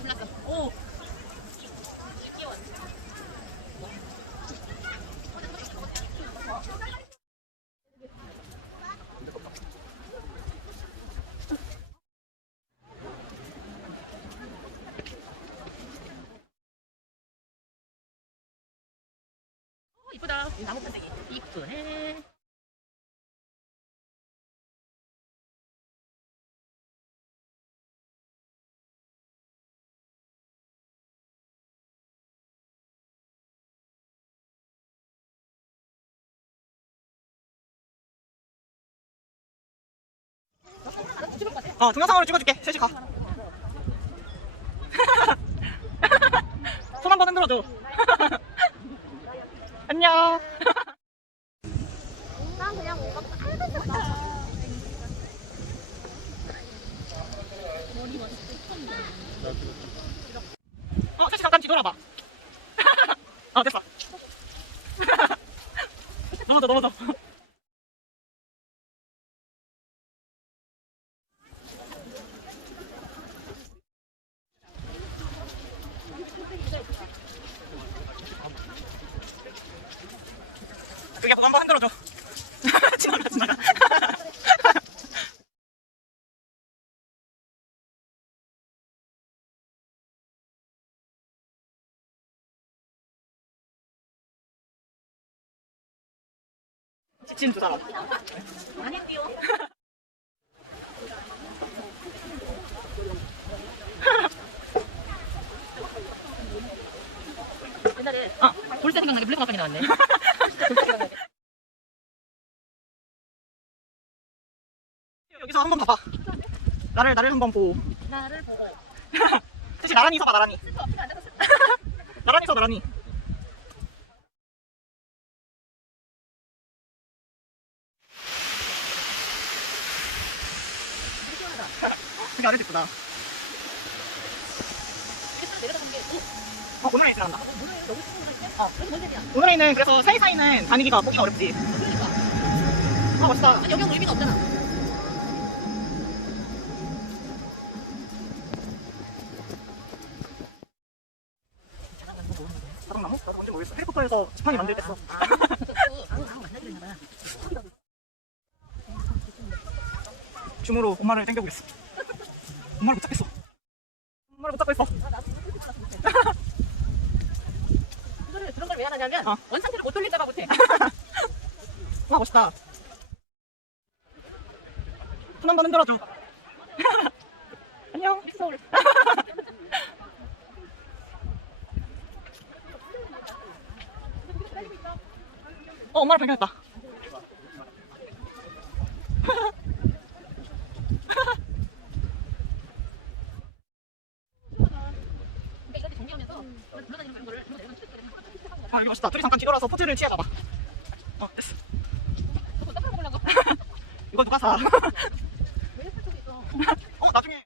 불났다 불났어. 오. 어, 이쁘다. 나무 판때기. 이쁘네. 어, 동영상으로 찍어줄게. 셋이 가. 손 한 번 흔들어줘. 안녕. 난 그냥. 어, 셋이 잠깐 뒤돌아봐. 어, 됐어. 넘어져, 넘어져. 그게 한번 흔들어줘. 지나가, 지나가. 지친 두 사람. 뛰어. 옛날에 어. 볼때 생각나게 블랙 마카니 나왔네. 볼때 생각나게. 여기서 한번 봐봐. 나를, 나를 한번 보고. 나를 보고. 셋이 나란히 서봐, 나란히. 나란히 서, 나란히. 되게 아래 예쁘다. 어, 쓰는 거 어, 레이는 그래서 사이 사이는 다니기가 보기가 어렵지. 그러니까. 아, 멋있다. 아니, 여기 의미가 없잖아. 자동나무? 나도 뭔지 모르겠어. 해리포터에서 지팡이 만들 때 써. 나무 나무 만나기로 했나 봐. 줌으로 엄마를 당겨보겠어. 엄마를 못 잡겠어. 엄마를 못 잡겠어. 그거를 그런 걸 왜 하냐면 어. 원상태를 못 돌릴까봐 못해. 와, 멋있다. 손 한번 흔들어줘. 안녕. 서울. 어, 엄마를 발견했다. 그러니까 이렇게 정리하면서 불러다니는 그런 거를 한번 내가 찍었거든. 아, 여기 멋있다. 둘이 잠깐 뒤돌아서 포즈를 취해봐봐. 어, 됐어. 이거 누가 사? 어, 나중에